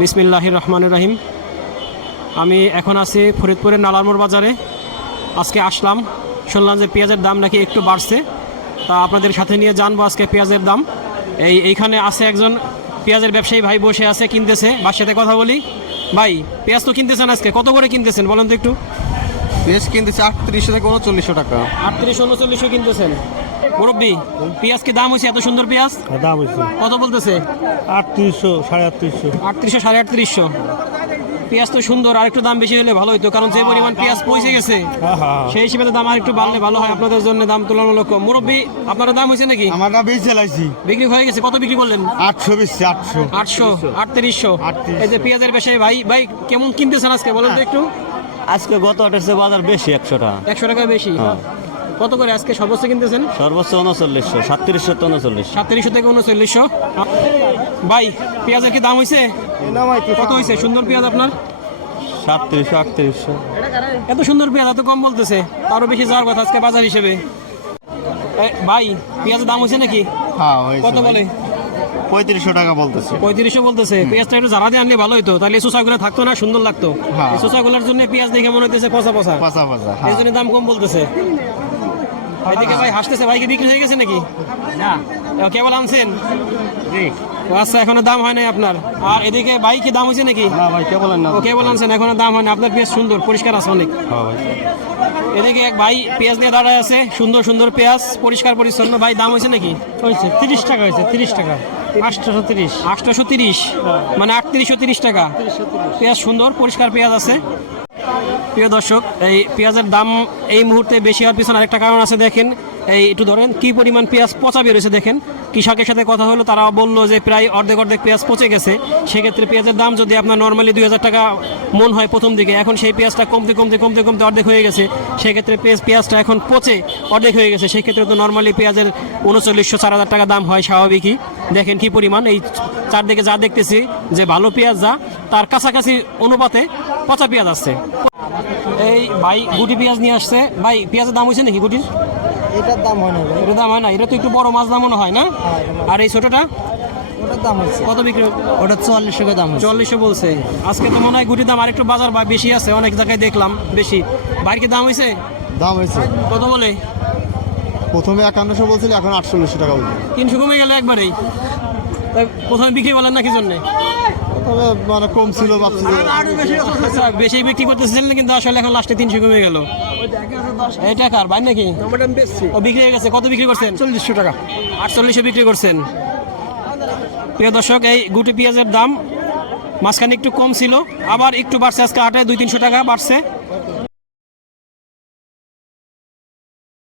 বিসমিল্লাহ রহমানুর রাহিম। আমি এখন আছি ফরিদপুরের নালারমোড় বাজারে। আজকে আসলাম, শুনলাম যে পেঁয়াজের দাম নাকি একটু বাড়ছে। তা আপনাদের সাথে নিয়ে জানব আজকে পেঁয়াজের দাম। এই এইখানে আছে একজন পেঁয়াজের ব্যবসায়ী ভাই বসে আছে, কিনতেছে। বাসাতে কথা বলি। ভাই, পেঁয়াজ তো কিনতেছেন আজকে, কত করে কিনতেছেন বলেন তো একটু। বেশ কিনতেছে আটত্রিশশো থেকে উনচল্লিশশো টাকা। আটত্রিশ উনচল্লিশশো কিনতেছেন। মুরব্বী পেঁয়াজ কি দাম হয়েছে এত সুন্দর পেঁয়াজ? দাম হয়েছে। কত বলতেছে? আটত্রিশশো সাড়ে আটত্রিশশো। আটত্রিশশো সাড়ে আটত্রিশশো। পেঁয়াজ তো সুন্দর আর একটু দাম বেশি হলে ভালো হতো কারণ যে পরিমাণ পেঁয়াজ পৌঁছে গেছে হ্যাঁ হ্যাঁ সেই হিসেবে দাম আর একটু বাড়লে ভালো হয় আপনাদের জন্য দাম তুলনামূলক কম। মুরব্বী আপনার দাম হয়েছে নাকি? আমারটা বেশি চালাইছি বিক্রি হয়ে গেছে কত বিক্রি করলেন? আটশো বেশি আটশো। আটশো আটত্রিশশো। 3800 এই যে পেঁয়াজের বেশাই ভাই ভাই কেমন কিনতেছেন আজকে বলেন তো একটু। আজকে গত আটের বাজার বেশি একশো টাকা একশো টাকা বেশি? কত করে আজকে সর্বোচ্চ কিনতেছেন? সর্বোচ্চ উনচল্লিশশো সাতত্রিশশো তো উনচল্লিশ সাতত্রিশশো থেকে উনচল্লিশশো। ভাই পেঁয়াজের কি দাম হয়েছে কত হয়েছে সুন্দর পেঁয়াজ আপনার? সাতত্রিশশো আটত্রিশশো। এত সুন্দর পেঁয়াজ এত কম বলতেছে। আরও বেশি যাওয়ার কথা আজকে বাজার হিসেবে। ভাই পেঁয়াজের দাম হয়েছে নাকি? হ্যাঁ কত বলে? পঁয়ত্রিশশো টাকা বলতেছে। পঁয়ত্রিশশো বলতেছে। পেঁয়াজটা একটু জারা দিয়ে আনলে ভালো হতো তাহলে শোষাগুলো থাকতো না সুন্দর লাগতো। হ্যাঁ। শোষাগুলোর জন্য পেঁয়াজ দেখে মনে হইতেছে পচা পচা। পাঁচা পাঁচা এই হ্যাঁ জন্য দাম কম বলতেছে। এদিকে ভাই হাসতেছে ভাইকে বিক্রি হয়ে গেছে নাকি? না। কেবল আনছেন? আচ্ছা এখনও দাম হয় নাই আপনার। আর এদিকে ভাই কি দাম হয়েছে নাকি? না ভাই কে বলেন না ও কেবল আনছেন এখনও দাম হয় না আপনার পেঁয়াজ সুন্দর পরিষ্কার আছে অনেক। হ্যাঁ এদিকে এক ভাই পেঁয়াজ নিয়ে দাঁড়ায় আছে সুন্দর সুন্দর পেঁয়াজ পরিষ্কার পরিচ্ছন্ন। ভাই দাম হয়েছে নাকি? হয়েছে তিরিশ টাকা হয়েছে তিরিশ টাকা। আটশোশো তিরিশ। আটশোশো তিরিশ? মানে আটত্রিশশো তিরিশ টাকা। পেঁয়াজ সুন্দর, পরিষ্কার পেঁয়াজ আছে। প্রিয় দর্শক, এই পেঁয়াজের দাম এই মুহূর্তে বেশি হওয়ার পিছনে আরেকটা কারণ আছে, দেখেন। এই একটু ধরেন, কি পরিমাণ পেঁয়াজ পচা বেরোছে দেখেন। কৃষকের সাথে কথা হলো তারা বলল যে প্রায় অর্ধেক অর্ধেক পেঁয়াজ পচে গেছে। সেক্ষেত্রে পেঁয়াজের দাম যদি আপনার নর্মালি দুই হাজার টাকা মন হয় প্রথম দিকে, এখন সেই পেঁয়াজটা কমতে কমতে কমতে কমতে অর্ধেক হয়ে গেছে। সেক্ষেত্রে পেঁয়াজ, পেঁয়াজটা এখন পচে অর্ধেক হয়ে গেছে। সেক্ষেত্রে তো নর্মালি পেঁয়াজের উনচল্লিশশো চার হাজার টাকা দাম হয়, স্বাভাবিকই। দেখেন কি পরিমাণ এই চারদিকে যা দেখতেছি যে ভালো পেঁয়াজ যা তার কাছাকাছি অনুপাতে পচা পেঁয়াজ আসছে এই ভাই গুটি পেঁয়াজ নিয়ে আসছে। ভাই পেঁয়াজের দাম হয়েছে নাকি গুটির? এটার দাম হয় না এটার দাম হয় না এটা তো একটু বড় মাছ দাম মনে হয় না আর এই ছোটটা? ওটার দাম হচ্ছে কত বিক্রি ওটা চুয়াল্লিশ টাকা দাম হচ্ছে বলছে। আজকে তো মনে হয় গুটির দাম আরেকটু বাজার বা বেশি আছে অনেক জায়গায় দেখলাম বেশি। বাইরের দাম হয়েছে? দাম হয়েছে। কত বলে? প্রথমে একান্নশো বলছিল এখন আটচল্লিশশো টাকা বলছে। তিনশো কমে গেল একবারেই। প্রথমে বিক্রি বলেন না কি জন্যে? তবে মানে কম ছিল ভাবছি বেশি বিক্রি করতেছিলেন কিন্তু আসলে এখন লাস্টে তিনশো কমে গেল। এটা কার? ভাই নাকি? ও বিক্রি হয়ে গেছে। কত বিক্রি করছেন? চল্লিশশো টাকা। আটচল্লিশে বিক্রি করছেন। প্রিয় দর্শক এই গুটি পেঁয়াজের দাম মাঝখানে একটু কম ছিল আবার একটু বাড়ছে। আজকে আটে দুই তিনশো টাকা বাড়ছে।